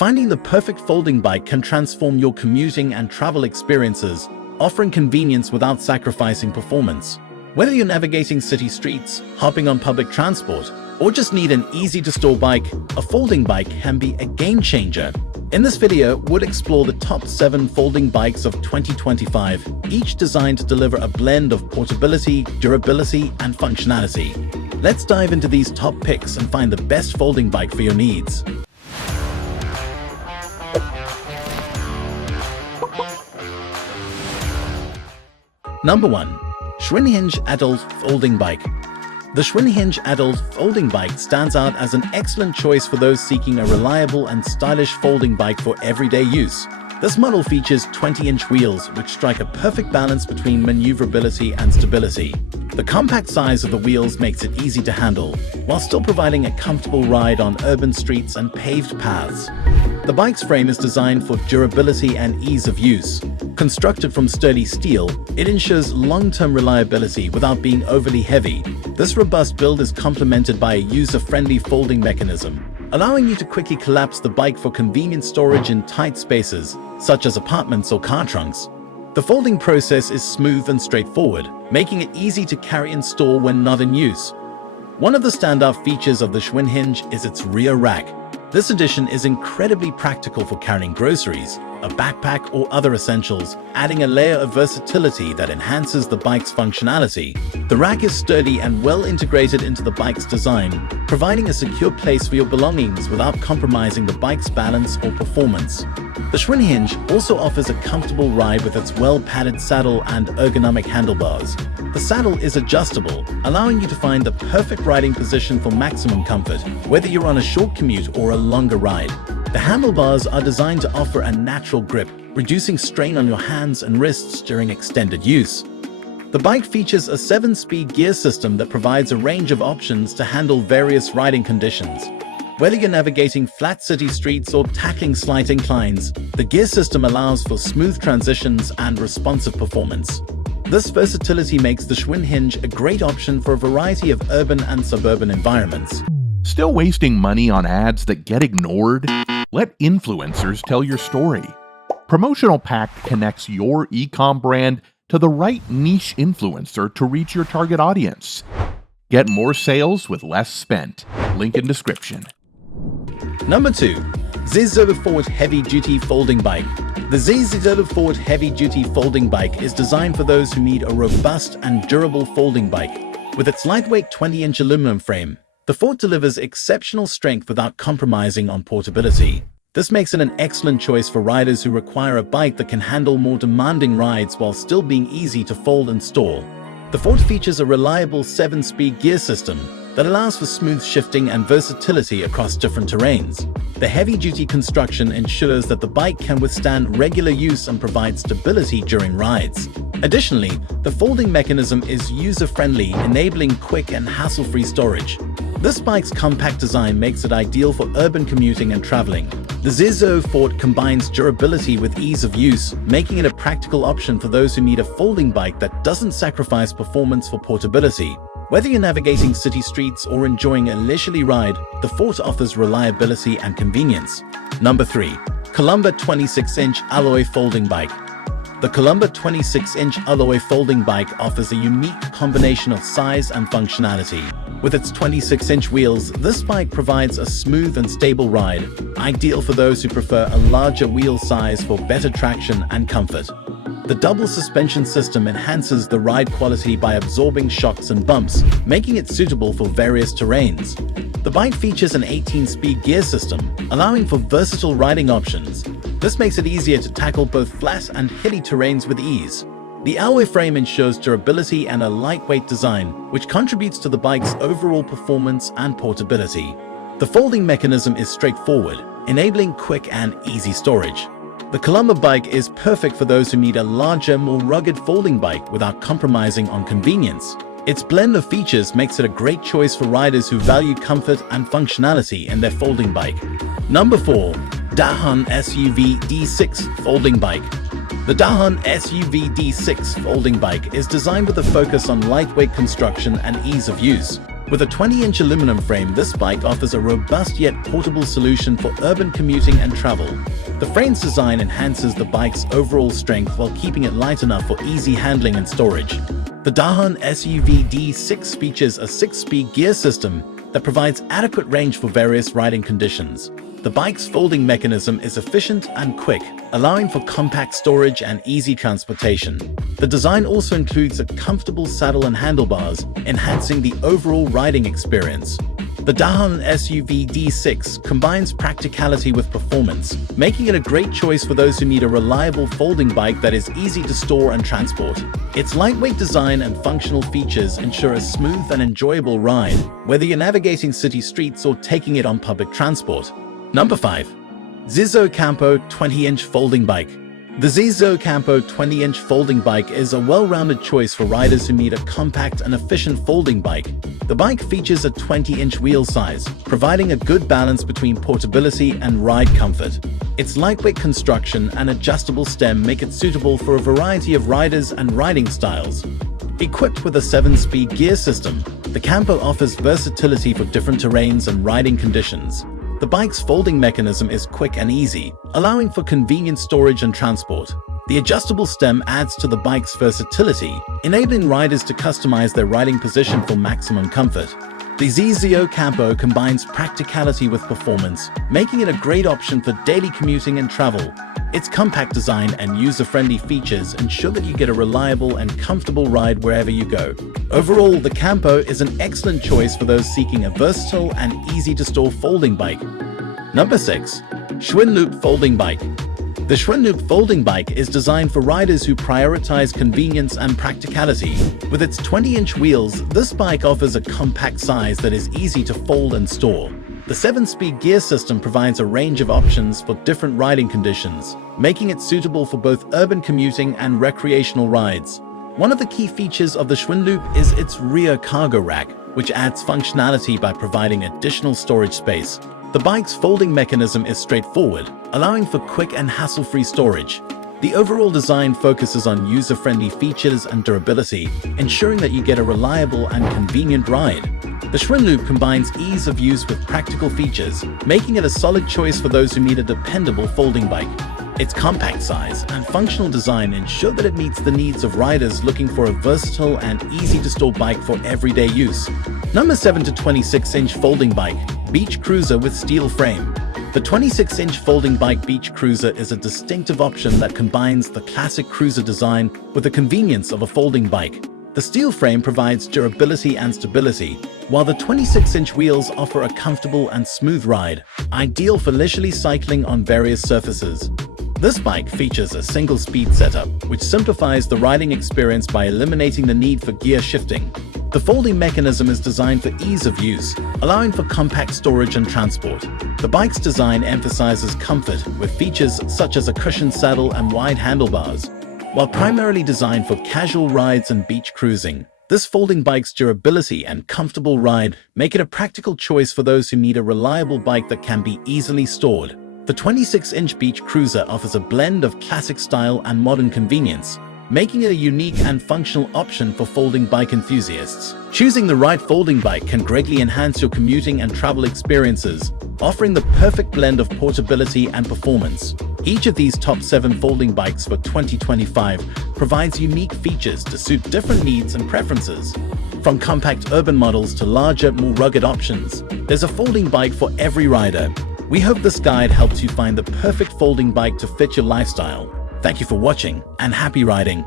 Finding the perfect folding bike can transform your commuting and travel experiences, offering convenience without sacrificing performance. Whether you're navigating city streets, hopping on public transport, or just need an easy-to-store bike, a folding bike can be a game-changer. In this video, we'll explore the top 7 folding bikes of 2025, each designed to deliver a blend of portability, durability, and functionality. Let's dive into these top picks and find the best folding bike for your needs. Number 1. Schwinn Hinge Adult Folding Bike. The Schwinn Hinge Adult Folding Bike stands out as an excellent choice for those seeking a reliable and stylish folding bike for everyday use. This model features 20-inch wheels, which strike a perfect balance between maneuverability and stability. The compact size of the wheels makes it easy to handle, while still providing a comfortable ride on urban streets and paved paths. The bike's frame is designed for durability and ease of use. Constructed from sturdy steel, it ensures long-term reliability without being overly heavy. This robust build is complemented by a user-friendly folding mechanism, allowing you to quickly collapse the bike for convenient storage in tight spaces, such as apartments or car trunks. The folding process is smooth and straightforward, making it easy to carry and store when not in use. One of the standout features of the Schwinn Hinge is its rear rack. This addition is incredibly practical for carrying groceries, a backpack, or other essentials, adding a layer of versatility that enhances the bike's functionality. The rack is sturdy and well integrated into the bike's design, providing a secure place for your belongings without compromising the bike's balance or performance. The Schwinn Hinge also offers a comfortable ride with its well-padded saddle and ergonomic handlebars. The saddle is adjustable, allowing you to find the perfect riding position for maximum comfort, whether you're on a short commute or a longer ride. The handlebars are designed to offer a natural grip, reducing strain on your hands and wrists during extended use. The bike features a 7-speed gear system that provides a range of options to handle various riding conditions. Whether you're navigating flat city streets or tackling slight inclines, the gear system allows for smooth transitions and responsive performance. This versatility makes the Schwinn Hinge a great option for a variety of urban and suburban environments. Still wasting money on ads that get ignored? Let influencers tell your story. Promotional Pack connects your e-com brand to the right niche influencer to reach your target audience. Get more sales with less spent. Link in description. Number 2. ZiZZO Forte Heavy Duty Folding Bike. The ZiZZO Forte Heavy Duty Folding Bike is designed for those who need a robust and durable folding bike. With its lightweight 20-inch aluminum frame, the Forte delivers exceptional strength without compromising on portability. This makes it an excellent choice for riders who require a bike that can handle more demanding rides while still being easy to fold and store. The Forte features a reliable 7-speed gear system that allows for smooth shifting and versatility across different terrains. The heavy-duty construction ensures that the bike can withstand regular use and provide stability during rides. Additionally, the folding mechanism is user-friendly, enabling quick and hassle-free storage. This bike's compact design makes it ideal for urban commuting and traveling. The ZiZZO Forte combines durability with ease of use, making it a practical option for those who need a folding bike that doesn't sacrifice performance for portability. Whether you're navigating city streets or enjoying a leisurely ride, the Forte offers reliability and convenience. Number 3. Columba 26-inch Alloy Folding Bike. The Columba 26-inch alloy folding bike offers a unique combination of size and functionality. With its 26-inch wheels, this bike provides a smooth and stable ride, ideal for those who prefer a larger wheel size for better traction and comfort. The double suspension system enhances the ride quality by absorbing shocks and bumps, making it suitable for various terrains. The bike features an 18-speed gear system, allowing for versatile riding options. This makes it easier to tackle both flat and hilly terrains with ease. The alloy frame ensures durability and a lightweight design, which contributes to the bike's overall performance and portability. The folding mechanism is straightforward, enabling quick and easy storage. The Columba bike is perfect for those who need a larger, more rugged folding bike without compromising on convenience. Its blend of features makes it a great choice for riders who value comfort and functionality in their folding bike. Number 4. Dahon SUV D6 Folding Bike. The Dahon SUV D6 folding bike is designed with a focus on lightweight construction and ease of use. With a 20-inch aluminum frame, this bike offers a robust yet portable solution for urban commuting and travel. The frame's design enhances the bike's overall strength while keeping it light enough for easy handling and storage. The Dahon SUV D6 features a 6-speed gear system that provides adequate range for various riding conditions. The bike's folding mechanism is efficient and quick, allowing for compact storage and easy transportation. The design also includes a comfortable saddle and handlebars, enhancing the overall riding experience. The Dahon SUV D6 combines practicality with performance, making it a great choice for those who need a reliable folding bike that is easy to store and transport. Its lightweight design and functional features ensure a smooth and enjoyable ride, whether you're navigating city streets or taking it on public transport. Number 5. ZiZZO Campo 20-inch folding bike. The ZiZZO Campo 20-inch folding bike is a well-rounded choice for riders who need a compact and efficient folding bike. The bike features a 20-inch wheel size, providing a good balance between portability and ride comfort. Its lightweight construction and adjustable stem make it suitable for a variety of riders and riding styles. Equipped with a 7-speed gear system, the Campo offers versatility for different terrains and riding conditions. The bike's folding mechanism is quick and easy, allowing for convenient storage and transport. The adjustable stem adds to the bike's versatility, enabling riders to customize their riding position for maximum comfort. The ZiZZO Campo combines practicality with performance, making it a great option for daily commuting and travel. Its compact design and user-friendly features ensure that you get a reliable and comfortable ride wherever you go. Overall, the Campo is an excellent choice for those seeking a versatile and easy-to-store folding bike. Number 6. Schwinn Loop Folding Bike. The Schwinn Loop folding bike is designed for riders who prioritize convenience and practicality. With its 20-inch wheels, this bike offers a compact size that is easy to fold and store. The 7-speed gear system provides a range of options for different riding conditions, making it suitable for both urban commuting and recreational rides. One of the key features of the Schwinn Loop is its rear cargo rack, which adds functionality by providing additional storage space. The bike's folding mechanism is straightforward, allowing for quick and hassle-free storage. The overall design focuses on user-friendly features and durability, ensuring that you get a reliable and convenient ride. The Schwinn Loop combines ease of use with practical features, making it a solid choice for those who need a dependable folding bike. Its compact size and functional design ensure that it meets the needs of riders looking for a versatile and easy-to-store bike for everyday use. Number 7 to 26-inch folding bike, Beach Cruiser with steel frame. The 26-inch folding bike Beach Cruiser is a distinctive option that combines the classic cruiser design with the convenience of a folding bike. The steel frame provides durability and stability, while the 26-inch wheels offer a comfortable and smooth ride, ideal for leisurely cycling on various surfaces. This bike features a single-speed setup, which simplifies the riding experience by eliminating the need for gear shifting. The folding mechanism is designed for ease of use, allowing for compact storage and transport. The bike's design emphasizes comfort with features such as a cushioned saddle and wide handlebars. While primarily designed for casual rides and beach cruising, this folding bike's durability and comfortable ride make it a practical choice for those who need a reliable bike that can be easily stored. The 26-inch Beach Cruiser offers a blend of classic style and modern convenience, making it a unique and functional option for folding bike enthusiasts. Choosing the right folding bike can greatly enhance your commuting and travel experiences, offering the perfect blend of portability and performance. Each of these top 7 folding bikes for 2025 provides unique features to suit different needs and preferences. From compact urban models to larger, more rugged options, there's a folding bike for every rider. We hope this guide helps you find the perfect folding bike to fit your lifestyle. Thank you for watching and happy riding!